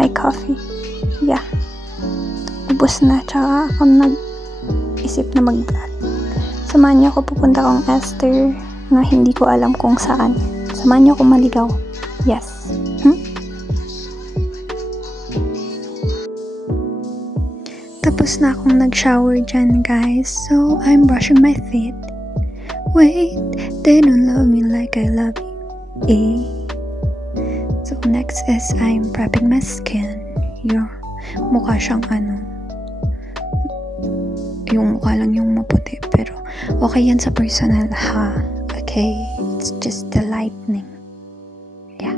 my coffee. Yeah. Ubus na. Tsaka ako nag-isip na mag-vlog. Samahan niyo ako, pupunta akong Esther na hindi ko alam kung saan. Samahan niyo ako maligaw. Yes. Tapos na akong nag-shower dyan, guys. So, I'm brushing my teeth. Wait, they don't love me like I love you. So, next is I'm prepping my skin. Mukha siyang yung mukha lang yung maputi, pero okay yan sa personal, ha? Okay? It's just the lightning. Yeah.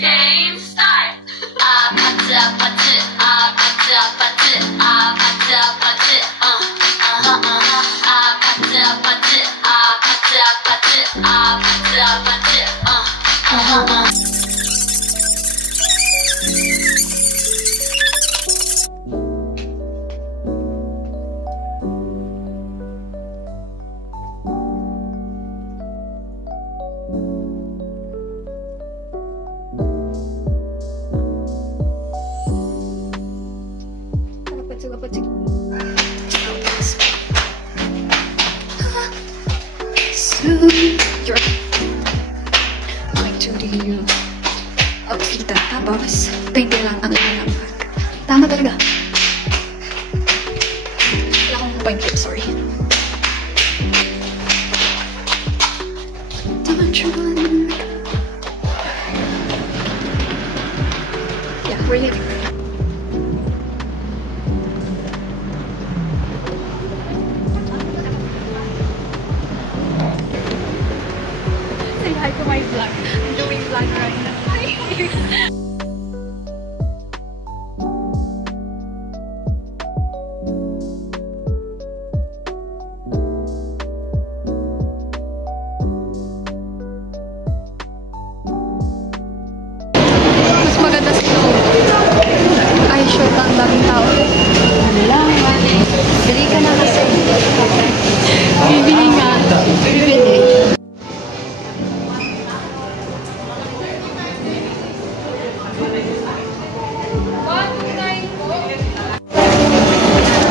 Game start. So, you're going to the outfit. Tapos, 20 lang ang lalabag. Tama talaga. Wala akong point clip, sorry. Dimension. Yeah, we're leaving. Say hi to my vlog. I'm doing vlog right now. Mas maganda sa loob. Ay, short ang daming tao. Bili ka na kasi. Bibili nga. Bibili.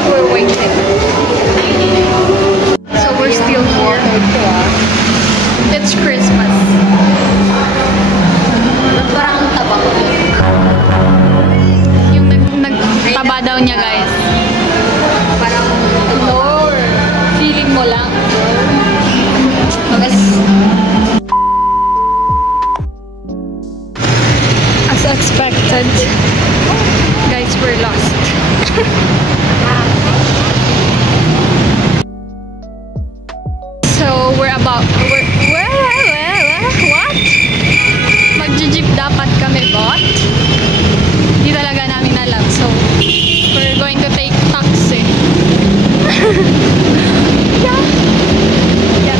We're waiting. So we're still here. It's Christmas. Parang tabak. Yung nagtaba daw niya, guys. Parang Lord. Feeling mo lang. As expected, guys, we're lost. So we're what? Mag-jeep dapat kami, but hindi talaga namin alam. So we're going to take taxi. Yeah. Yeah.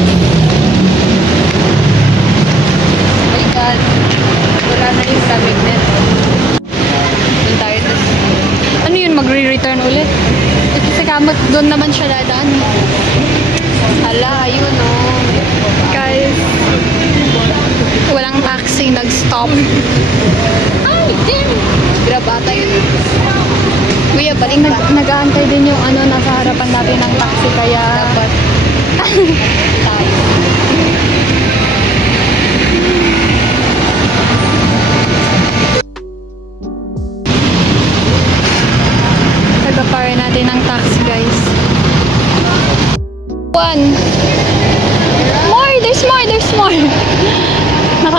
Oh my God. Wala na yung sabig nito. Ano yun? Magre-return ulit? Kasi kamot doon naman siya dadaan. Hala, ayun o. Guys, walang taxi, nag-stop. Ay, din. Grabata yun. Kuya, balik nag-aantay din yung nasa harapan natin ng taxi, kaya Dapat tayo.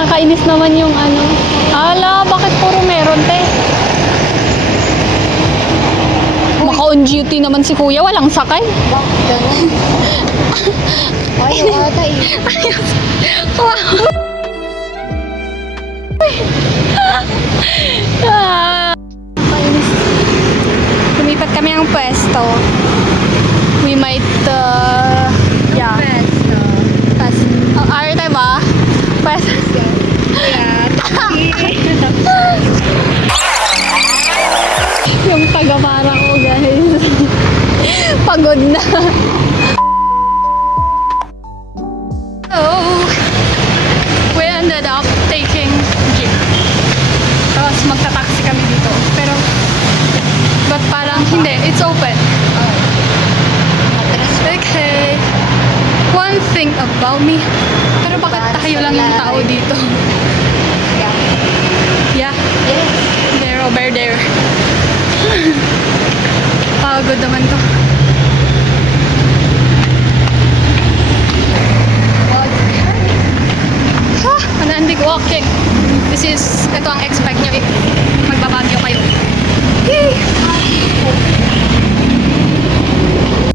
Nakakainis naman yung ano. Ala, bakit puro meron, te? Maka-on duty naman si kuya, walang sakay. Bakit ganun? Ayaw ata eh. Nakakainis. Lumipat kami ang pwesto. We might, yeah. Pesto. Tas, arte ba? Pwesto. Yeah. Yung taga-para ko, guys. Pagod na. Oh, we ended up taking jeep. Tapos magta-taxi kami dito. Pero, but parang hindi, it's open. Okay. One thing about me. Pero bakit tayo lang yung tao dito? Yeah. Yeah, Yes. there, over there. Pagod naman to. Unending walking. This is, ito ang expect nyo if magbabagyo kayo. Yay!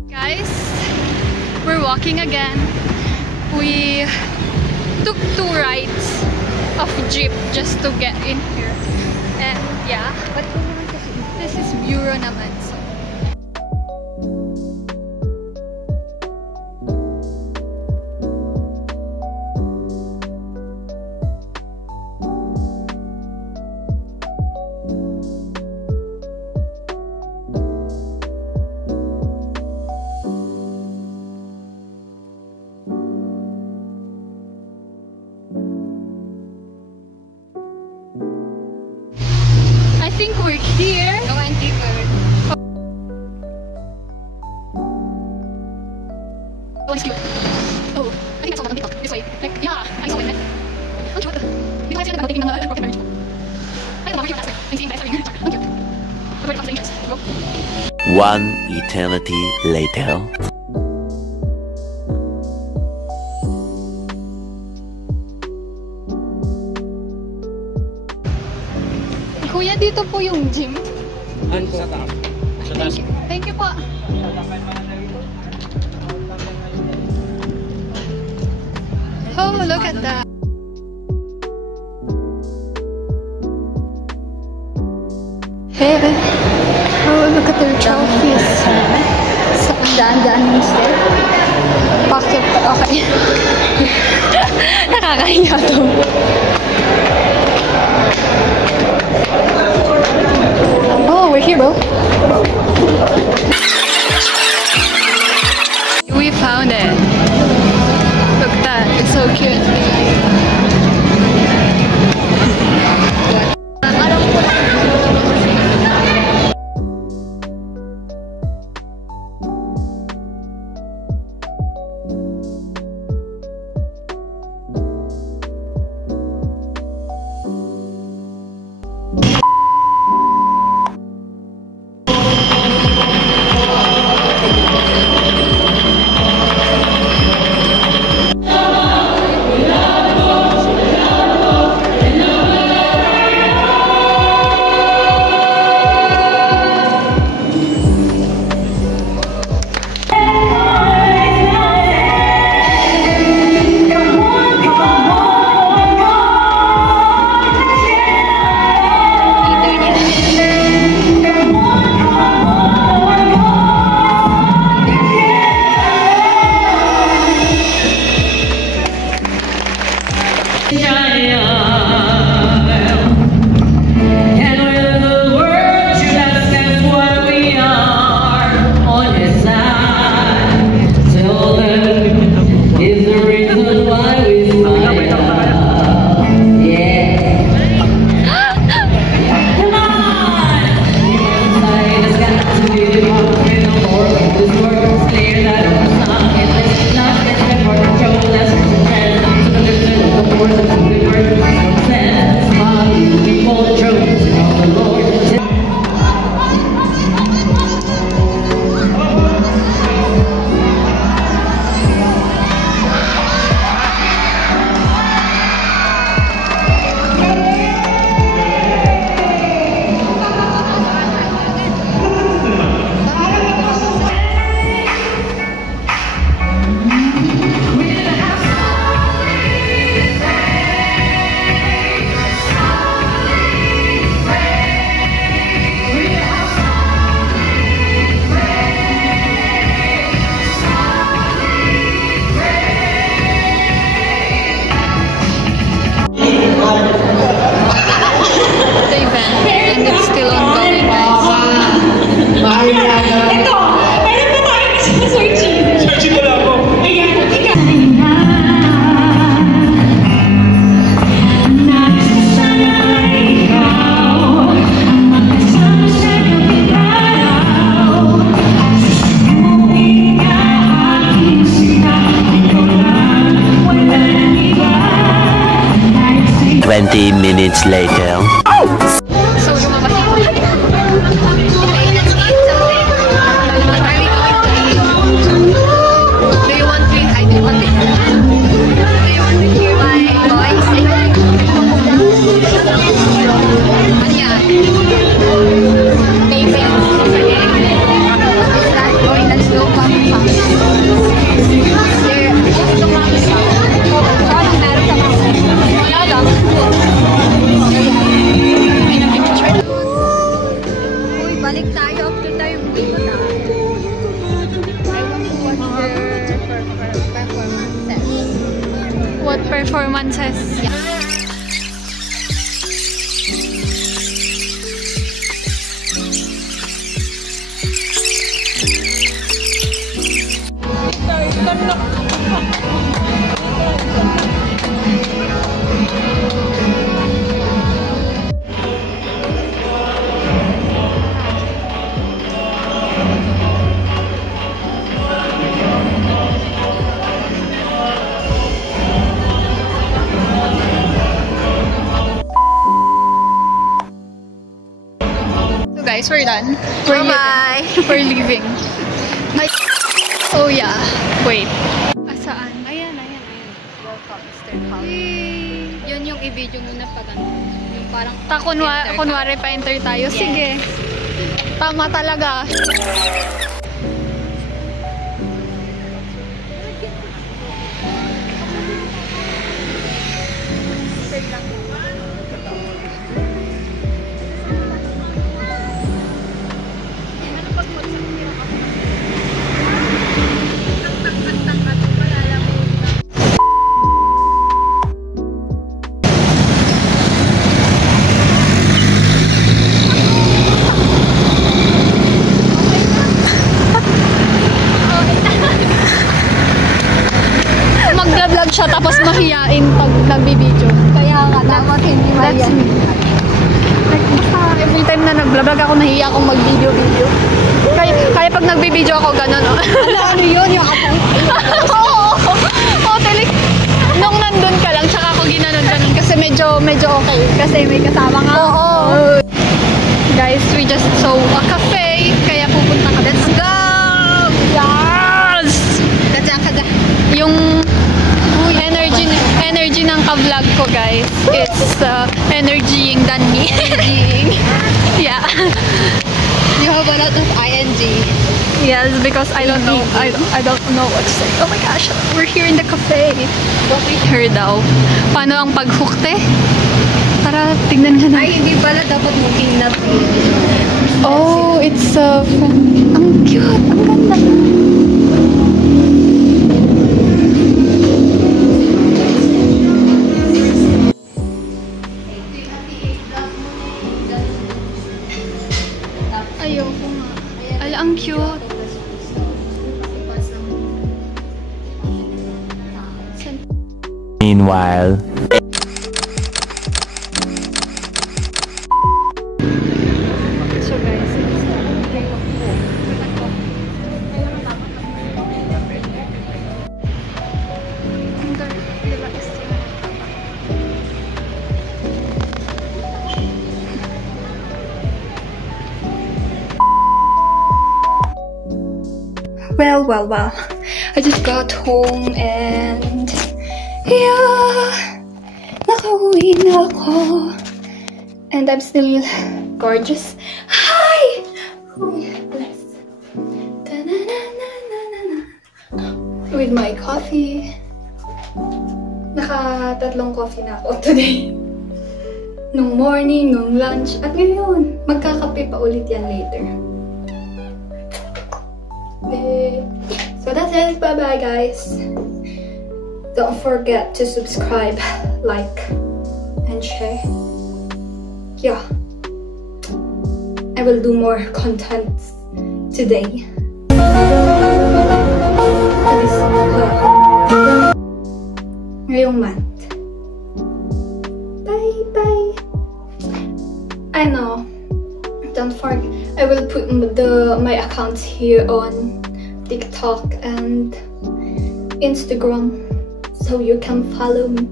Guys, we're walking again. We took 2 rides of jeep just to get in here. And yeah, Ba't ko naman kasi this is Bureau naman. So. I think we're here. no anti-bird. Oh, it's cute. Oh, I think I saw that on TikTok. This way. Like, yeah, I saw it. Ang cute. Dito kasi nagtating ng broken marriage ko. Ay, ito, cute aspect. I'm seeing that. Ang cute. The bird of the angels. Go. One eternity later. Kuya, dito po yung gym. Sa taas. Sa taas. Thank you po. Oh, look at that. Hey. Oh, look at their trophies. Sa daan-daan yung step. Bakit? Okay. Nakakahiya to. Oh, we're here, bro. We found it. Look at that. It's so cute. later. So, lumabas ako. Do you want to hide your content? Do you want to hear my voice? Ano yan? Baby. Okay, let's go. Uy, balik tayo after tayo dito na. I want to watch their performances. What performances? So guys, we're done. Bye-bye. We're leaving. Oh yeah. Wait. Asaan? Ayan. Yun yung i-video mo na pag ano. Yung parang Kunwari pa-enter tayo. Yes. Sige. Tama talaga. Mag-vlog siya tapos mahiyain pag nagbibideo. kaya nga dapat hindi That's me. Like, basta every time na nag-vlog ako, nahiya akong mag-video. Kaya pag nagbibideo ako, gano'n, no? Ano yun? Yung kapang Oo, telik. Nung nandun ka lang, tsaka ako ginanon kasi medyo okay. Kasi may kasama nga. Oo. Guys, we just saw a cafe, kaya pupunta ka. Let's go! Yes! Kada. Yung energy ng ka-vlog ko, guys. It's energying than me. Yeah. You have a lot of ing. Yes, because I don't know what to say. Oh my gosh, we're here in the cafe. What we heard daw. Paano ang pag-hookte? Tara, tignan nga Ay, na. hindi pala dapat mo kinap. Oh, it's ang cute. Ang ganda. Ayoko nga. Ala, ang cute. Meanwhile, So guys, Well. I just got home and yeah, nakauwi na ako. And I'm still gorgeous. Hi! Oh, bless. With my coffee. Naka-3 coffee na ako today. Nung morning, nung lunch, at ngayon. Magkakape pa ulit yan later. So that's it. Bye-bye, guys. Don't forget to subscribe, like, and share. Yeah. I will do more content today. Ngayong month. Bye-bye. I know. Don't forget. I will put my accounts here on TikTok and Instagram so you can follow me.